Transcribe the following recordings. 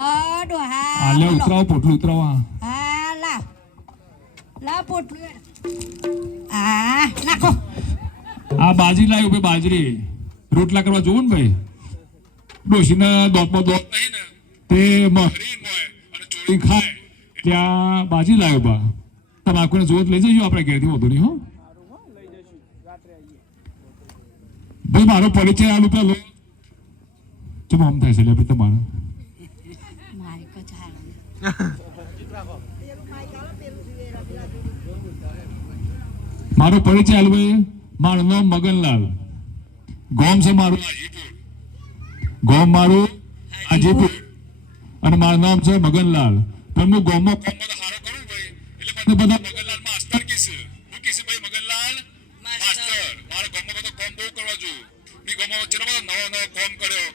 આલે ઉતરાવ પોટલું ઉતરાવ. હા લા પોટલું આ નાખો. આ બાજરી લાવ્યો ભાઈ, બાજરી રોટલા કરવા જોવું ને ભાઈ. ડોશીને દોતમાં દોત નહીં ને તે મહરી હોય અને ચોળી ખાય ત્યાં બાજી લાવ્યો બા. તમાકુને જોત લઈ જઈશું આપણે ઘેરથી વધુ નહીં. હો ભાઈ મારો પરિચય આલું પેલો ચમ આમ થાય છે લે ભાઈ તમારે. મારો પરિચય આલું ભાઈ. મારું નામ મગનલાલ. ગોમ છે મારું ગોમ મારું હાજીપુર અને મારું નામ છે મગનલાલ. પણ હું ગોમમાં કોમ બધો હારો કરું ભાઈ એટલે મને બધા મગનલાલ માસ્ટર કહેશે. હું કહેશે ભાઈ મગનલાલ માસ્ટર. મારા ગોમમાં બધો કોમ બહુ કરવા જો. મેં ગોમમાં ચલો બધો નવો કોમ કર્યો.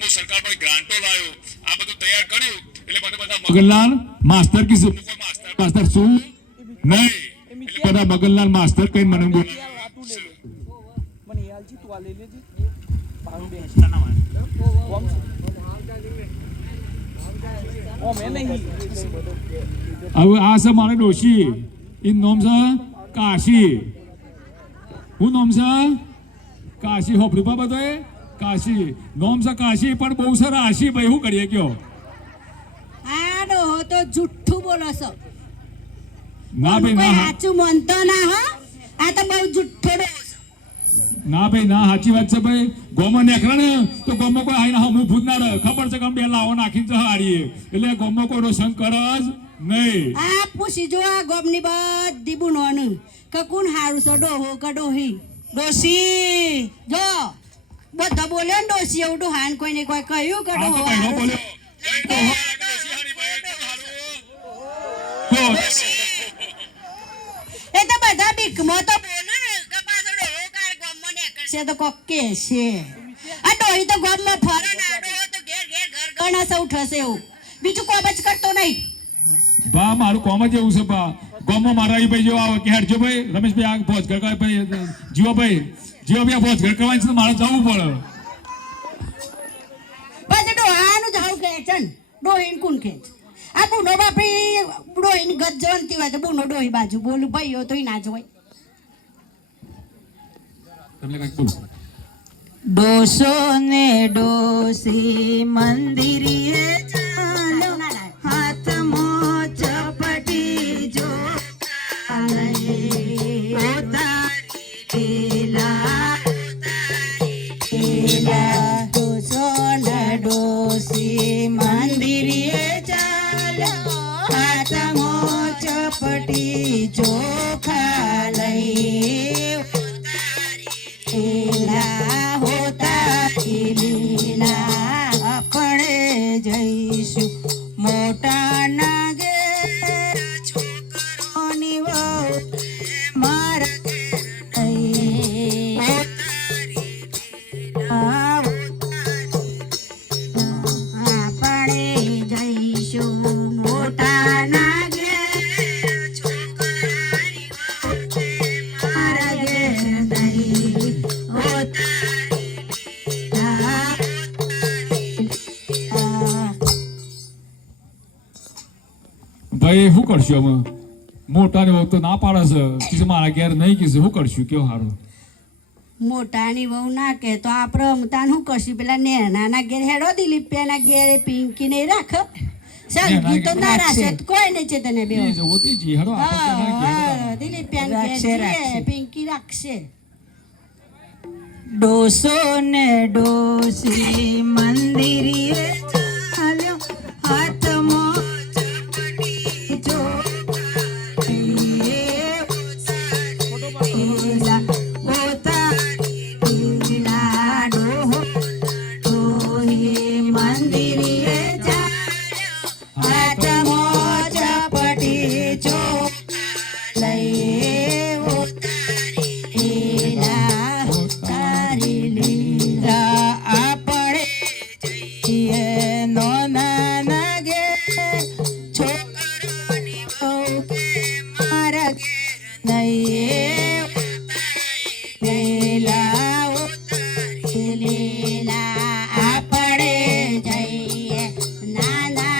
હું સરકાર પર ગ્રાન્ટો લાવ્યો. આ બધું તૈયાર કર્યું એટલે મને બધા મગનલાલ માસ્ટર કહેશે. કોઈ માસ્ટર શું નહીં એટલે બધા મગનલાલ માસ્ટર કઈ મને બોલ. હવે આ છે મારે ડોશી. એનું નામ છે કાશી. શું નામ છે? કાશી. હોફરી બાબત હોય કાશી. નામ છે કાશી પણ બહુ છે રાશી. ભાઈ શું કરીએ કયો? આ ડોહો તો જુઠ્ઠું બોલો છો. ના ભાઈ ના, સાચું માનતો ના હો. આ તો બહુ જુઠ્ઠો ડોહો. ના ભાઈ ના, સાચી વાત છે ભાઈ. ગોમાં નીકળે ને તો ગોમાં કોઈ આઈને હમું ભૂત ના રહે. ખબર છે કે બે લાવો નાખીને હારીએ એટલે ગોમાં કોઈ રોશન કરે જ નહીં. આ પૂછી જો આ ગોમની બધી બુનોનું કે કોણ હારું છે, ડોહો કે ડોહી? ડોસી જો બધા બોલ્યો ને ડોસી એવું ડોહાન કોઈને કોઈ કહ્યું કે ડોહો બોલ્યો. એ તો બધા બીકમાં તો બોલે ને કે પાછો ડોહો કાર ગોમમાં નીકળશે તો કોક કે છે. આ ડોહી તો ગોમમાં ફરે ને આ ડોહો તો ઘેર ઘેર ઘર ગણસ ઉઠશે એવું. બીજું કોમ જ કરતો નહીં. બા મારું કોમ જ એવું છે બા. ગોમમાં મારા ભાઈ જેવા આવે કે હેડજો ભાઈ રમેશભાઈ આ ભોજ ઘર ભાઈ જીવાભાઈ આ ભોજ ઘર કરવાની છે મારે જવું પડે. બસ ડોહાનું જ હાવ કે છે ને ડોહીન કોણ કે આ બુનો બાપી ડોહીની ગત જવનતી હોય તો બુનો ડોહી બાજુ બોલું ભાઈઓ તો ના જ હોય. તમને કઈક બોલો. ડોસો ને ડોસી મંદિરે ચાલો હાથમાં ચપટી જો ડોસો ને ડોસી મંદિરે ચાલો હાથમાં ચપટી ચોખા લઈ આપણે જઈશું મોટા ના ઘેર છોકરોની વહુ મારા ઘેર નહીં. આપણે જઈશું મોટા ના ઘેર છોકરાની વહુ મારા ઘેર નહીં. ભાઈ શું કરશું અમે? મોટાની વખત તો ના પાડે છે મારા ઘેર નહીં કીધું. શું કરશું કેવો સારું? મોટાની વહુ ના કે તો આપણે રમતા શું કરશું? પેલા નેનાના ઘેર હેડો દિલીપિયાના ઘેર પિંકી ને રાખ. સંગી તો ના રાખે કોઈ નહીં છે તને બે. દિલીપિયાના ઘેર પિંકી રાખશે. ડોસો ને ડોસી મંદિરે ચાલ્યો હાથમાં ચપટી જો મંદિરે ચાલ્યો હાથમાં ચપટી જો લઈ આપણે જઈએ નાના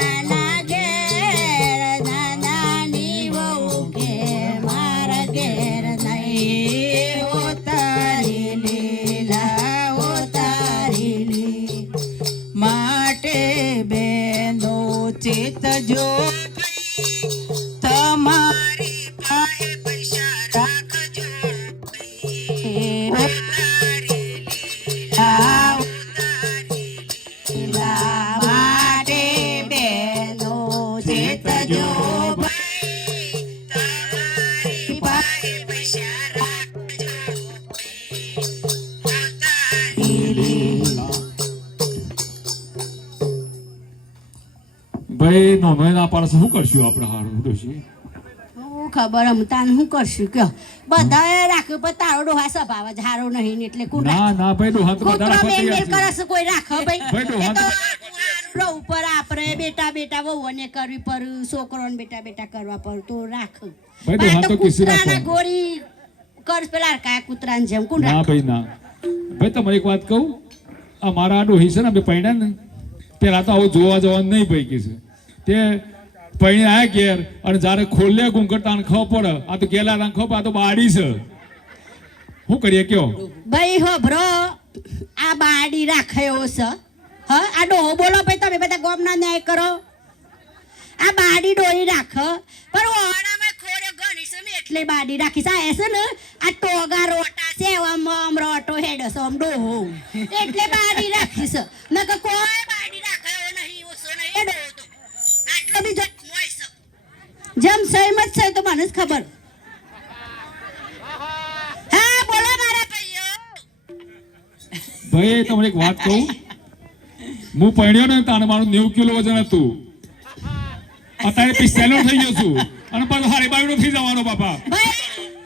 ભાઈ નો ના પાડશે શું કરશું આપણે હારું ડોશી? હું ખબર અમતાન શું કરશું કયો બધા રાખ્યું પણ તારો ડોહા સ્વભાવ જ હારો નહીં ને એટલે કોણ ના ના ભાઈ ડોહા તો બધા કૂતરો રાખવા બેન તૈયાર બેન છે. કરશે કોઈ રાખે ભાઈ ભાઈ ડોહા એ તો તો- હારું ઉપર આપણે બેટા બેટા વહુને કરવી પર છોકરોને બેટા બેટા કરવા પર તો રાખ ભાઈ ડોહા તો કિસી કૂતરાના રાખવા. ગોળી કર પેલા કાયા કૂતરાને જેમ કોણ ના રાખે ભાઈ ના. ભાઈ તમને એક વાત કહું, અમારા આ ડોહી છે ને બે પૈણા ને પેલા તો આવું જોવા જવાનું નહીં ભાઈ કે છે તે પૈણે આયા ઘેર અને જ્યારે ખોલે ઘૂંઘટાને ખબર પડે આ તો ગેલા રાંગ ખબર આ તો બાડી છે. શું કરીએ કયો? ભાઈ હો બ્રો આ બાડી રાખે એવો છે હા આ ડોહો બોલો ભાઈ તમે બધા ગોમના ન્યાય કરો આ બાડી ડોહી રાખ પણ ઓણામાં ખોરે ગણી છે મેં એટલે બાડી રાખી છે આ છે ને આ ટોગા રોટા છે આમ રોટો હેડો છે આમ ડોહો એટલે બાડી રાખી છે નકર કોઈ બાડી રાખે એવો નહીં ઓછો નહીં એ ડોહો તો આટલો બીજો હોય છે જેમ સહીમત છે તો મને જ ખબર હા બોલો મારા ભાઈઓ ભાઈ તમને એક વાત કહું, હું પૈણ્યો ને તાને મારું 90 કિલો વજન હતું, અત્યારે 45 થઈ ગયો છું અને પાછો હારી બાવીનો થઈ જવાનો બાપા. ભાઈ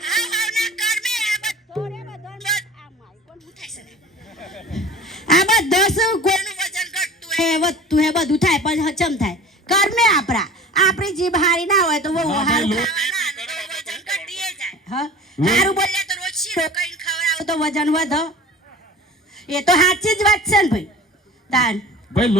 આ ભાવના કર્મે આ બધો રે બધો આ મારી કોણ ઉઠાય છે આ બધો શું કોઈનું વજન ઘટતું હે વધતું હે બધું થાય પણ હચમ થાય કર્મે આપણી જીભ હારી ના હોય તો બહુ હા, હારું ભાઈ, ખાવાના તો વજન ઘટીએ જાય હા હારું બોલ્યા તો રોજ શીરો કઈને ખવડાવો તો વજન વધો એ તો સાચી જ વાત છે ને ભાઈ તાન ભાઈ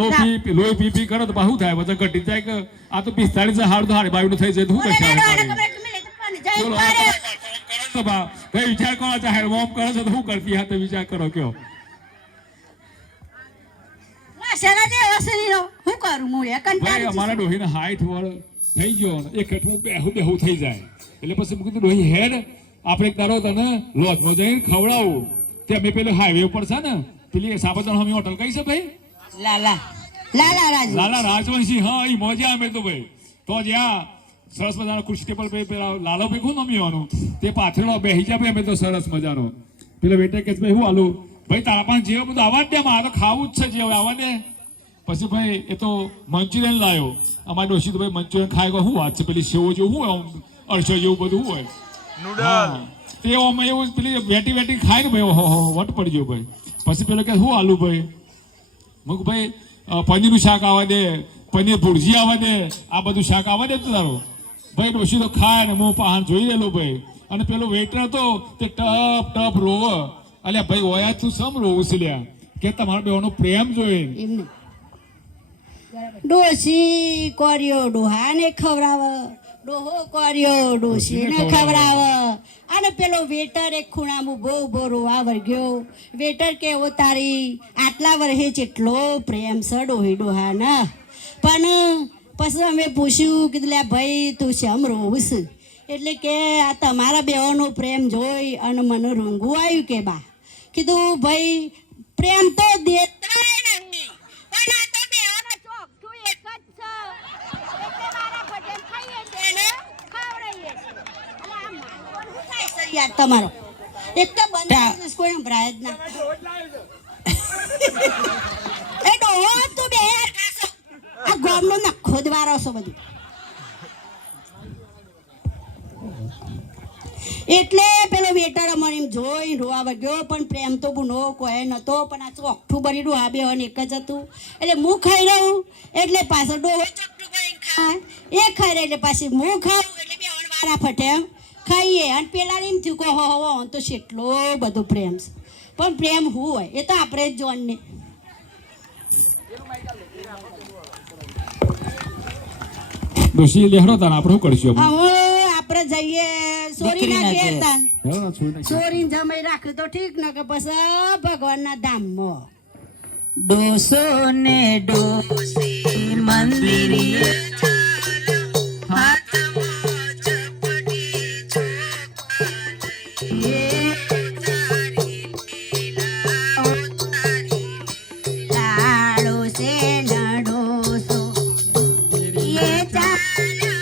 લોહી પી કરો તો શું થાય? વજન ઘટી જાય કે આ તો 45 હાર તો હારી બાવીનો થઈ જાય તો શું બોલે કરશે? ના હારી ડોહા બાવી? કમરે કમરે તો પણ બોલો, જાય આ પારે તો બા, ભાઈ વિચાર કરો ચાહે મોમ કરો છો તો શું કરતી? હા તો વિચાર કરો કયો? શેના જે વસરીનો હું કરું હું એ ભાઈ કંટાળી અમારા ડોહીને 60 વર્ષ થઈ ગયો ને એક હેઠું બેહું થઈ જાય એટલે પછી મેં કીધું ડોહી હેડ આપણે એક દાડો તને લોજમાં જઈને ખવડાવું. તે અમે પેલું હાઈવે ઉપર છે ને પેલી સાબરદાણ હમી હોટલ કઈ છે ભાઈ? લાલા રાજ લાલા રાજવંશી. હા એ મોજા અમે તો ભાઈ તો જ્યાં સરસ મજાનો ખુરશી ટેબલ પર પેલા લાલો ભાઈ કોણ નમીવાનું તે પાથરેલો બેહી જાય ભાઈ અમે તો સરસ મજાનો. પેલો વેટર કે ભાઈ હું આલું ભાઈ તારા પાસે જેવું બધું આવવા દે મારે તો ખાવું જ છે જે આવવા દે. પછી ભાઈ એ તો મંચુરિયન લાવ્યો. અમારી ડોશી તો ભાઈ મંચુરિયન ખાય શું વાત છે? પેલી સેવો જેવું હોય અરસો જેવું બધું હોય હા. તે અમે એવું પેલી વેટી ખાય ને ભાઈ હો વટ પડી ગયો ભાઈ. પછી પેલો કે શું આલુ ભાઈ? મુક ભાઈ પનીરનું શાક આવવા દે, પનીર ભુરજી આવવા દે, આ બધું શાક આવવા દે તો તારો ભાઈ. ડોશી તો ખાય ને હું પાહન જોઈ રહેલો ભાઈ. અને પેલો વેટર હતો તે ટપ રોવ. અલ્યા ભાઈ ઓયા તું સમ રોવું છે લ્યા કે તમારા બેવાનો પ્રેમ જોઈ. એમને ડોસી કર્યો ડોહાને ખવડાવ ડોહો કર્યો ડોસીને ખવડાવ અને પેલો વેટર એક ખૂણામાં બહુ રોવા વર્ગ્યો. વેટર કેવો તારી આટલા વર્ષે જેટલો પ્રેમ છે ડોહી ડોહાના પણ પછી અમે પૂછ્યું કીધું લે ભાઈ તું શેમ રોવું છે? એટલે કે આ તમારા બેવાનો પ્રેમ જોઈ અને મને રૂંગું આવ્યું કે બા. કીધું ભાઈ પ્રેમ તો દેતા નહીં પણ આ તો બેવાનો ચોકઠું એક જ છે એટલે મારા ભજન ખાઈએ છે ને ખવડાવીએ છે. અને આ માનવાનું શું થાય છે યાર તમારો? એક તો બંધ કોઈ સંભળાય જ ના. એ ડોહો તું બે ખાશો આ ગામનો નખો દ્વારો છો બધું. એટલે પેલો વેટર અમારે એમ જોઈ રોવા વર્ગ્યો પણ પ્રેમ તો ગુનો કોઈ નતો પણ આ ચોકઠું ભરી ડોહા બે એક જ હતું એટલે હું ખાઈ રહું એટલે પાછો ડોહો ચોકઠું ભરીને ખાય એ ખાઈ રહે એટલે પાછી હું ખાઉં એટલે બે વારા ફટે એમ ખાઈએ અને પેલા એમ થયું કે હો તો કેટલો બધો પ્રેમ છે પણ પ્રેમ શું હોય એ તો આપણે જ જોઈને ડોશી લેહડો તાન આપણે શું કરશું? હવે આપણે જઈએ સોરીના ઘેર તાન હા, છોડી સોરીને જમાઈ રાખ્યું તો ઠીક ને કે પછી ભગવાનના ધામમાં ડોસો ને ડોસી મંદિરે લાડો છે લડોસો એ ચાલ્યો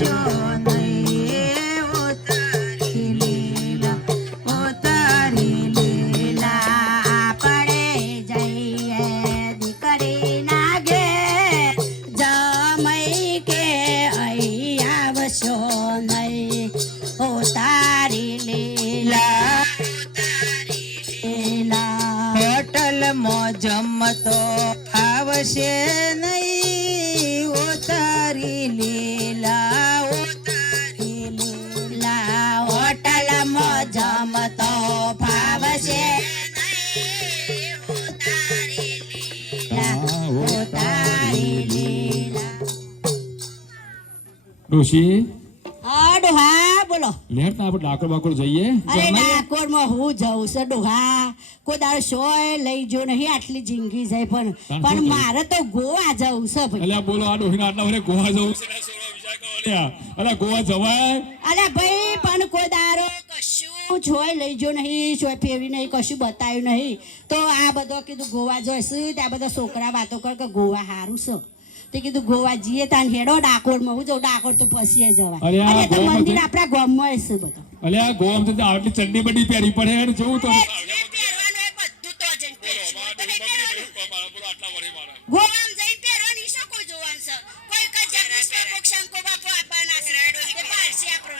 આવશો નહીં ઉતારી લીલા ઉતારી લીલા પડે જઈએ દીકરીના ઘેર જમઈ કે અહીં આવશો નહીં ઉતારી લીલા હોટલમાં જમતો આવશે નહીં ઉતારી લીલા ઉતારી લીલા હોટલમાં જમતો ફાવશે નહીં ઉતારી લીલા ઉતારી લીલા ડોશી હા ડોહા બોલો લેટ ના આપણે ડાકોર બાકોર જઈએ અરે ડાકોરમાં હું જઉં છું ડોહા કોઈ દાડો શોય લઈ જો નહીં આટલી જિંદગી જાય પણ મારે તો ગોવા જવું છે ભાઈ અલ્યા બોલો આ ડોહીના આટલા વરે ગોવા જવું છે ને સોળો વિચાર કરો અલ્યા અલ્યા ગોવા જવાય અરે ભાઈ પણ કોઈ દાડો કશું છોય લઈ જો નહીં છોય ફેરવી નહીં કશું બતાવ્યું નહીં તો આ બધો કીધું ગોવા જોઈશું ત્યાં બધા છોકરા વાતો કર કે ગોવા સારું છે તે કીધું ગોવા જઈએ તાન હેડો ડાકોરમાં હું જાઉં ડાકોર તો પછી જવાય અરે આ અરે તો ગોવામાં મંદિર તો- આપણા ગામમાં હશે બધું અલ્યા ગોવામાં તો આટલી ચડ્ડી બડી પહેરી પડે હેડ જોવું તો ગોવામાં જઈને પહેરવાની શું કોઈ જોવાનું છે કોઈ કઈ જગદીશના મોક્ષાંકો બાપુ આપવાના છે તે પારસી આપણો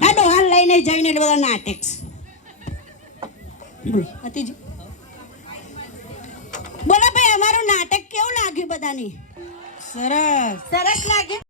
આ ડોહાન લઈને જઈને એટલે બધા નાટક છે અતિજી બોલો ભાઈ અમારું નાટક કેવું લાગ્યું બધાની સરસ સરસ લાગ્યું